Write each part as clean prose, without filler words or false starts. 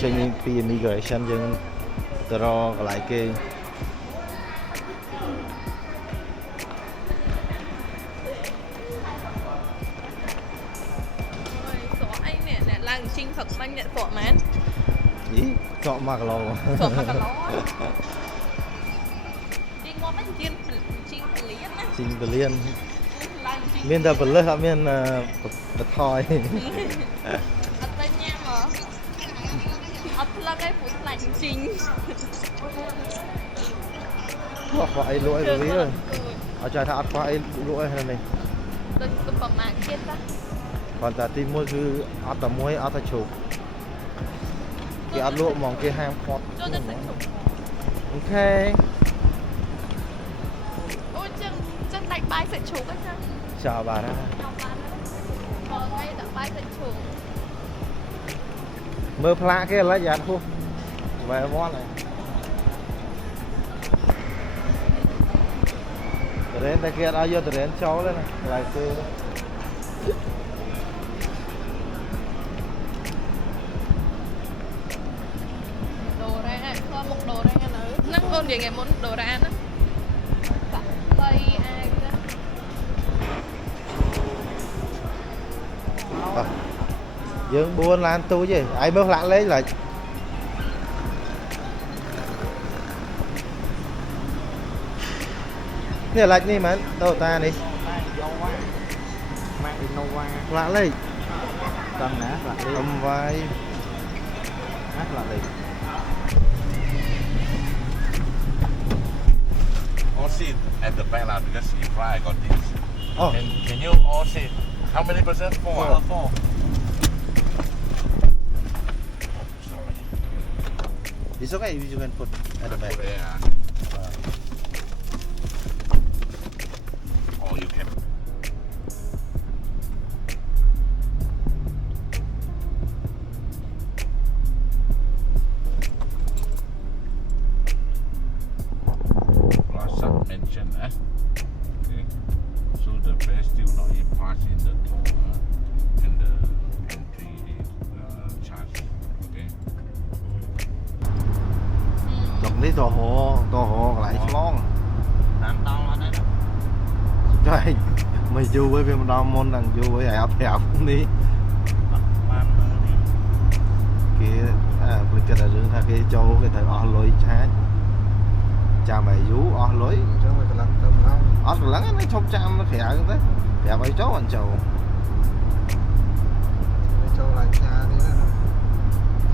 trênពី immigration យើងទៅរកកន្លែងគេឡើងជីងផឹកបាញ់អ្នកសក់មែនយីសក់1គីឡូសក់1គីឡូជីងមកមិនជីងជីងពលានណាជីងពលានមានតែពលិសអត់មានបថយអត់ទៅញ៉ាំហ៎អត់ផ្លឹកឯងព្រោះខ្លាចជីងអត់ខ្វះអីលក់អីវាអត់ចាថាអត់ខ្វះអីលក់អីហ្នឹងនេះដូចស៊ុបប៉ាម៉ាគេតគាត់តែទី1គឺអត់តែមួយអត់តែជ្រូកគេអត់លក់ហ្មងគេហាមផត់ចូលទៅសាច់ជ្រូកអូខេអូចឹងដាច់បាយសាច់ជ្រូកហ្នឹងចាបាទណាបងឯងដាក់បាយសាច់ជ្រូកមើលផ្លាកគេឥឡូវយ៉ាត់ហួសវ៉ែមាត់ហើយតរេនតែគេអត់ឲ្យយកតរេនចូលទេណាកន្លែងគេអូននិយាយថ្ងៃមុនដូរ៉ាណាបាក់បីអាយណាយើង4ឡានទូចទេឯងមើលផ្លាកលេខឡើយនេះឡាច់នេះមែនតូតានេះម៉ាក Innova ផ្លាកលេខដឹងណាផ្លាកលេខអំវាយណាផ្លាកលេខAll sit at the back lah because in front I got this. Oh. Can you all sit? How many percent? 4. 4. Sorry. It's okay if you can put at the back. Or you can. Mention okay. So the base still not in part in the door and the pantry charge okay ដុកនេះតហកន្លែងឆ្លងតាមដល់អត់ទេចុះមិនយូរវិញវាមិនដល់មុនដល់យូរវិញហើយអត់ប្រាប់នេះអត់បានមើលនេះគេព្រឹកតែរឿងថាគេចូលគេត្រូវអស់លុយឆាចចាំឲ្យយូរអស់លុយអញ្ចឹងវាកន្លងទៅម្ដងអត់កន្លងហ្នឹងឈប់ចាំក្រៅទៅប្រាប់ឲ្យចូលអត់ចូលចូលឡើងឆានេះណា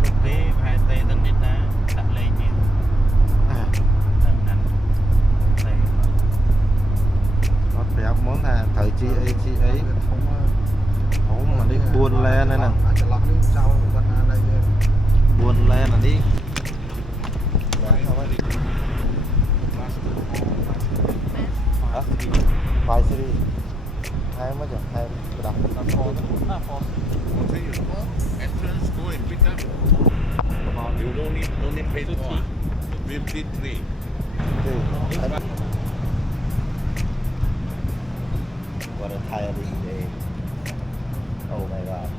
ជុំទេផែទេទាំងនេះណាដាក់លេខនេះទាំងហ្នឹងទេអត់ប្រាប់មុនថាត្រូវ GA ធំអានេះ4ឡែនហ្នឹងអាចច្រឡោះនេះចោលគាត់ណាđây 4ឡែនអានេះបាយស្រីថែមមកចាថែមប្រដាប់ណាផតentrance go and pick up you don't need pay more 53ទេគាត់ថែនេះទេ Oh my god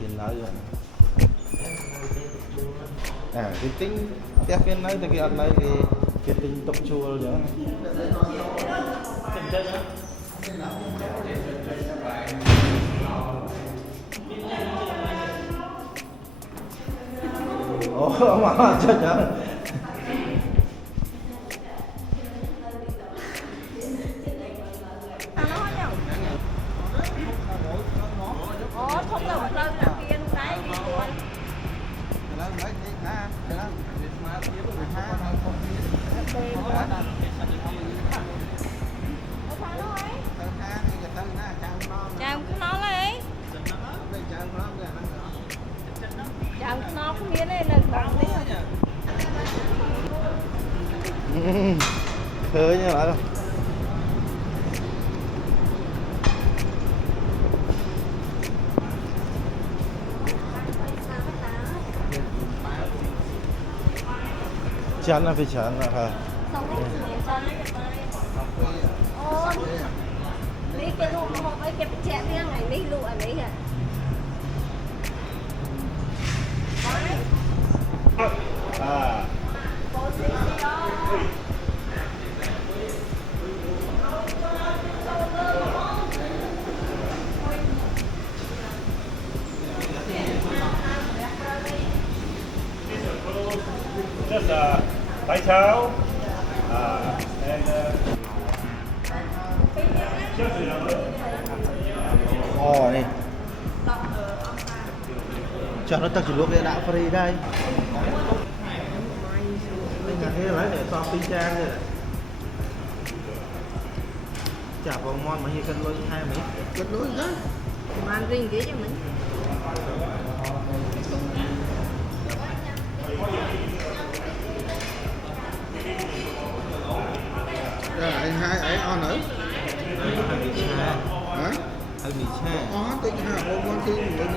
tiền nói rồi cái tính cái nói thì cái anh nói cái tính tốc chua nữa ông mà chết nhở nó không biết này là bằng đấy thưa nha bạn chắn là phải chắn là hả? Xong cái gì cho nó ôi mấy cái lụa họ mấy cái chè riêng này mấy lụa đấy à À. Just bánh cháo. Ồ này. Cho nó tao chỉ luộc cái đã free đây. Đây nhà thế lấy để so pin trang rồi. Chả có ngon mà như cân lôi hai mấy. Cân lôi đó. mà ăn riêng ghế cho mình Rồi hai ấy on nữa. Hai mì cha. Hả? Hai mì cha. Ó tính hai hôm con khi mình lên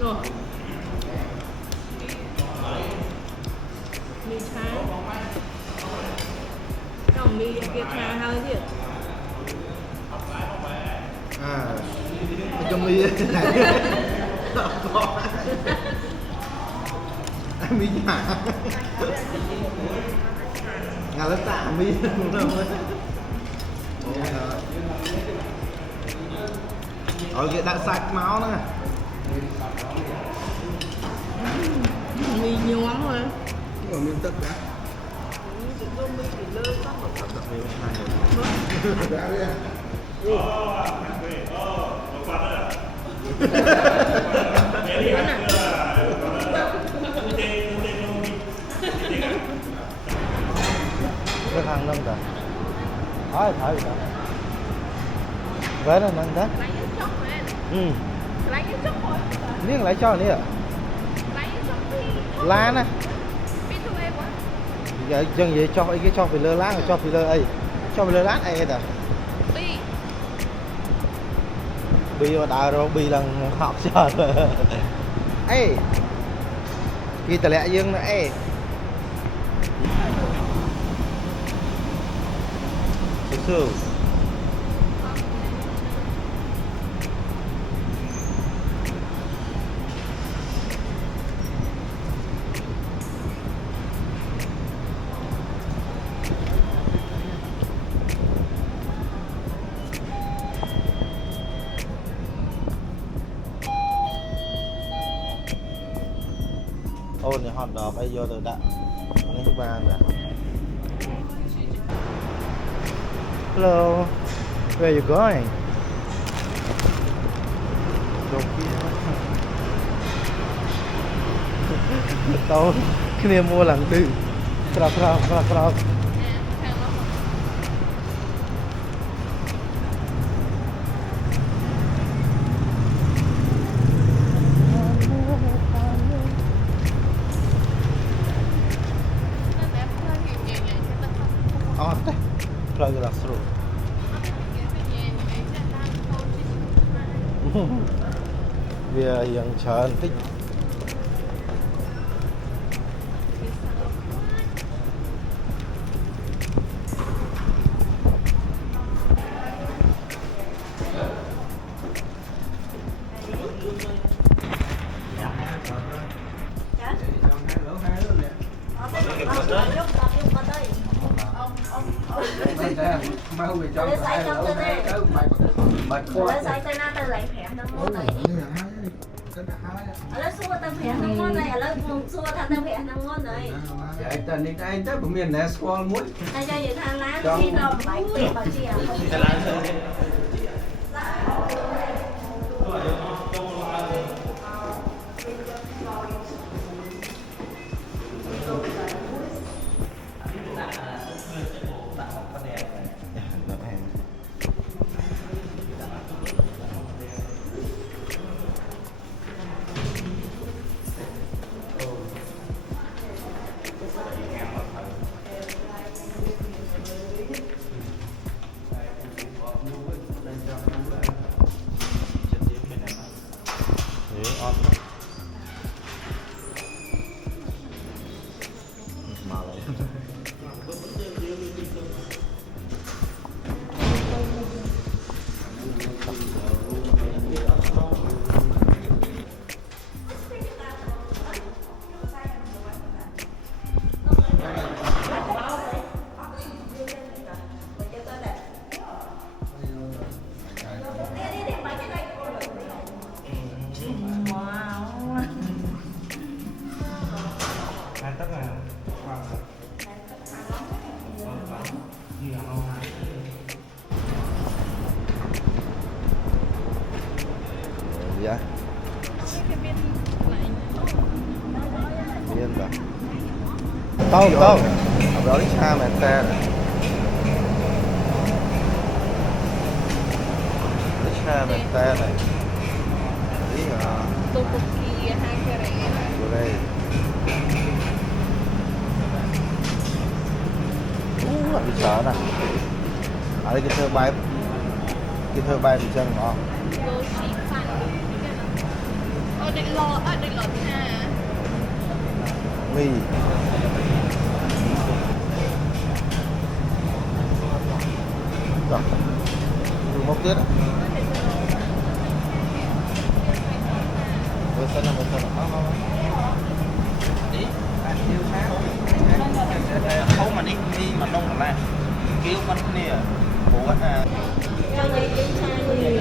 rồi mì thái còn mì kia thái hơi thiệt À. Trong mì này. Mì nhà. Ngà lớp tạ mì đúng không? Ở kia đã sạch máu nữa. mì nhiều lắm rồi ở miền Tây đã. Đã đi à? Cái thằng nâng cả. Hỏi thở gì đó. Vậy là nâng đó. lấy cái chốc mà Ừ. lấy cái chốc thôi Niếng lại cho nè. lấy cái chốc đi Lá nè. biết thôi em quá Giờ chân vậy cho cái cho phải lơ lá rồi cho phải lơ ấy. Cho phải lơ lá ai hết à? đi Bi mà đào rồi bi lần học chờ. Ê. Kỳ tờ lẹ dương nữa ê. Sư. Ôn thì hot dog bây giờ tôi đã ăn cái bàn đã. Hello, where are you going? Tao kia mua lần tư. Krap. Oh, teh. Plug it through. Vì hiện chờ tích. Mau về trong hai lỗ hai tới mày qua. lấy tay na tay lấy thẻ nó ngon này lấy xua tay thẻ nó ngon này lấy vùng xua thằng tay thẻ nó ngon này Vậy tên đi anh tới miền này squall muối. tay cho vậy thằng lá khi nào bánh tiền bảo chè tao tao đó đi xa mà ta đi xa mà ta này đi à tôi cực kỳ hai cái này vô đây bị sợ nè ở đây cái thơ bay bị chân ngon vô xí phản định lo à mì rồi mốc tiết vừa sân đi ăn tiêu không mà đi mà đông là lại kêu con nè bố à cho người đi xa người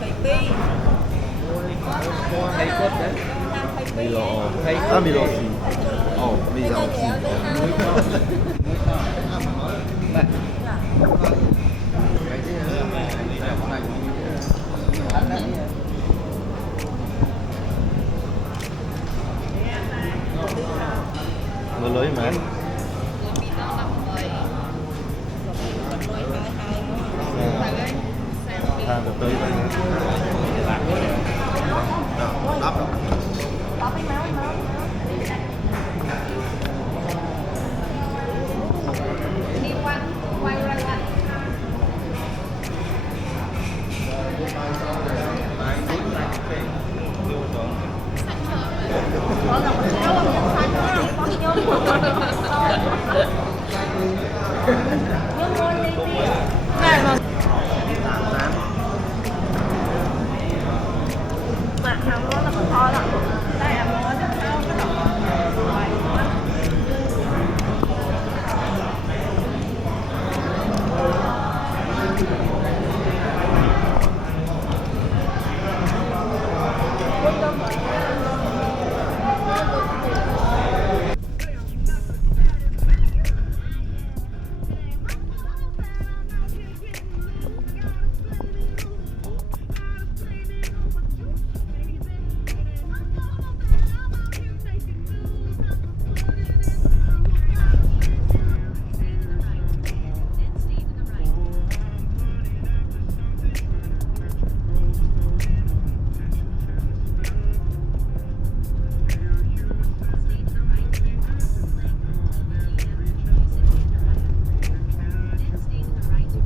phải bi Thấy cốt đấy. mì lò Thấy mì lò xì mì rau xì mưa lưới mà than từ tới đi quay lại có là một số những phán này có nhôm nhôm đi này mà hàng đó là một to lắm đây là một cái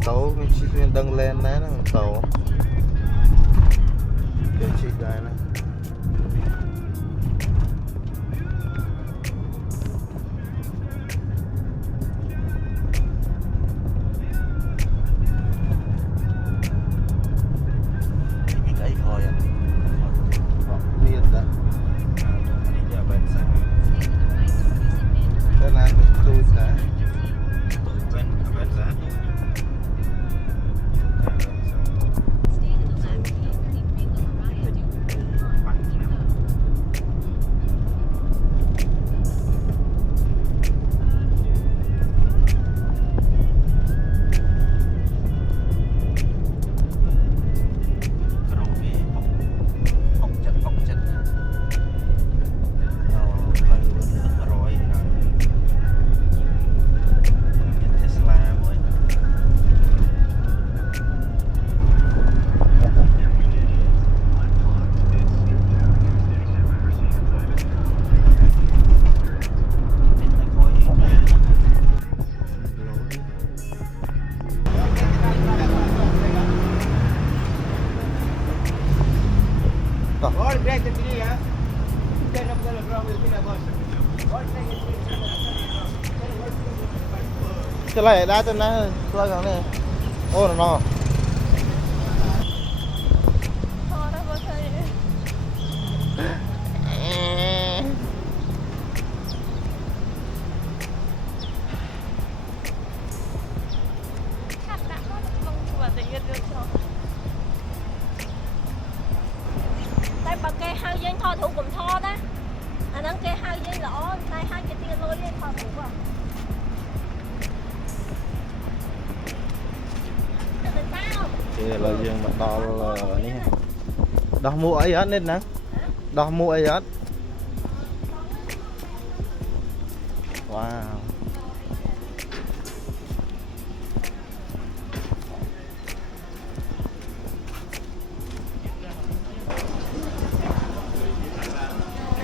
tàu chị khuyên đăng lên đấy tàu cái chị đây này cái khôi à miền đó đây là tôi sẽ tôi bên giá cái này đã tên nó coi thằng này ô nó no đây bà cây hai giấy thọ thủ cùng thọ đó anh đang cây hai giấy lỗ đây hai cái tiền lôi giấy thọ thủ à thì là dương mà to là này đó mua ấy hết nên nè Đó mua ấy hết. Wow.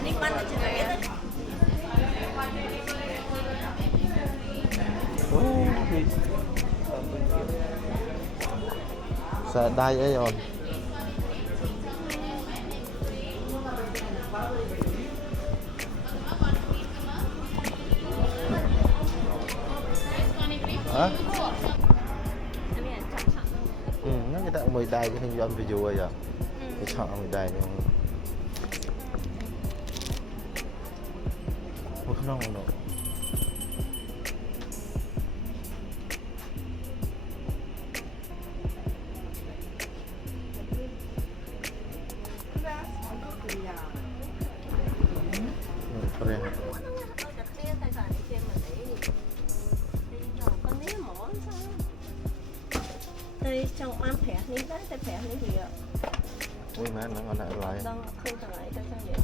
Đi bắn ở trên này đấy. Sẽ đai ấy rồi. Hả? Nó người ta mời đai cái hình dọn video rồi à? Cái chọn mời đai này. Không đâu. Đây trong ăn phẻ ní đấy, tay phẻ ní thì Ui má nó còn lại. đang không thằng lại trong vậy.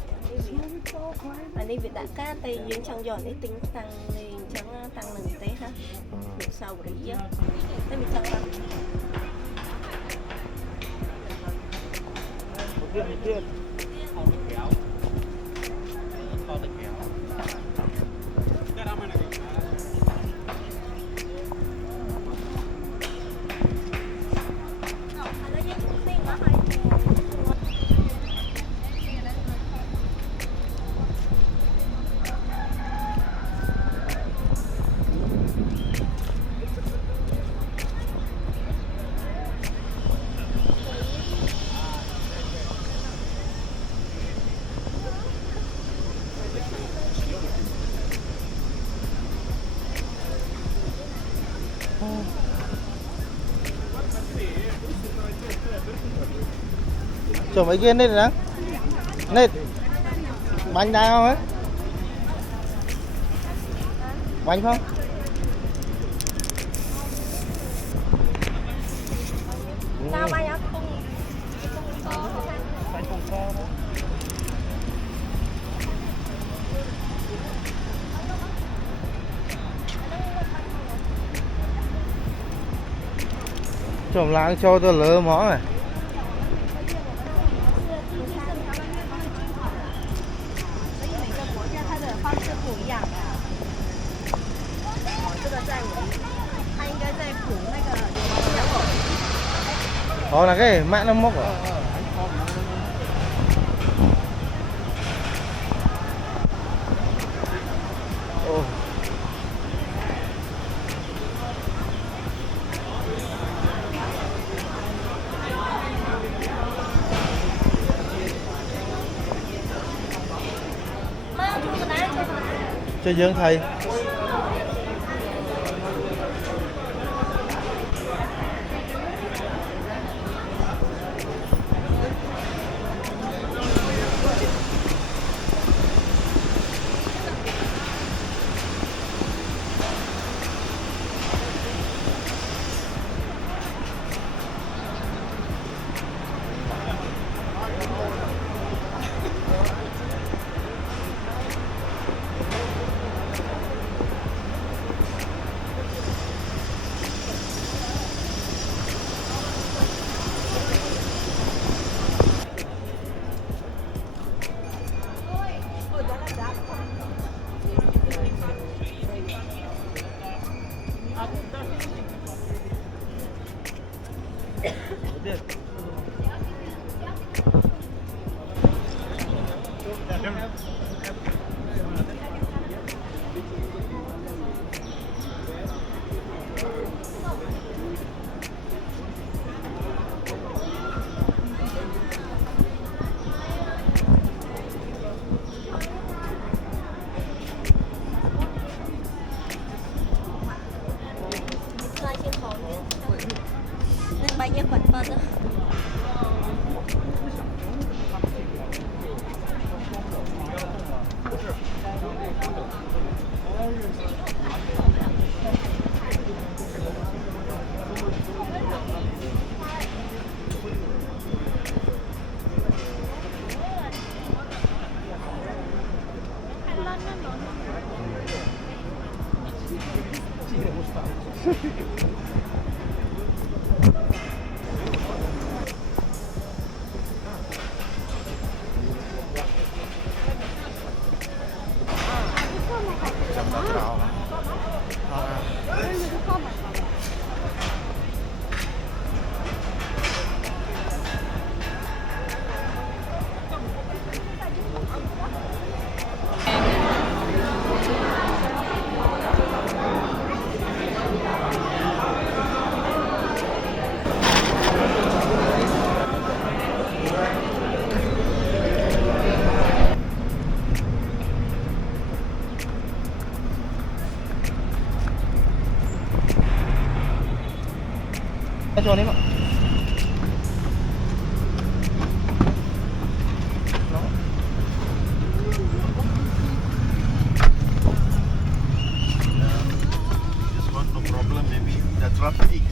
Anh đi Việt Đại ca tay dương trong giòn đấy tính tăng lên chẳng tăng lần tế ha. Được sau rồi chứ. Thế mình trong ăn. Chồng mấy kia nít rồi đó. Nít. Bánh đai không ấy? Bánh không? Sao bay á? Chồng láng cho tôi lỡ món này. Đó là cái mạng nó mốc à? Ồ. Cho Dương thầy. Banyak buat pada. ចាំដល់ក្រោមចូលនេះមក This one no problem, maybe the traffic.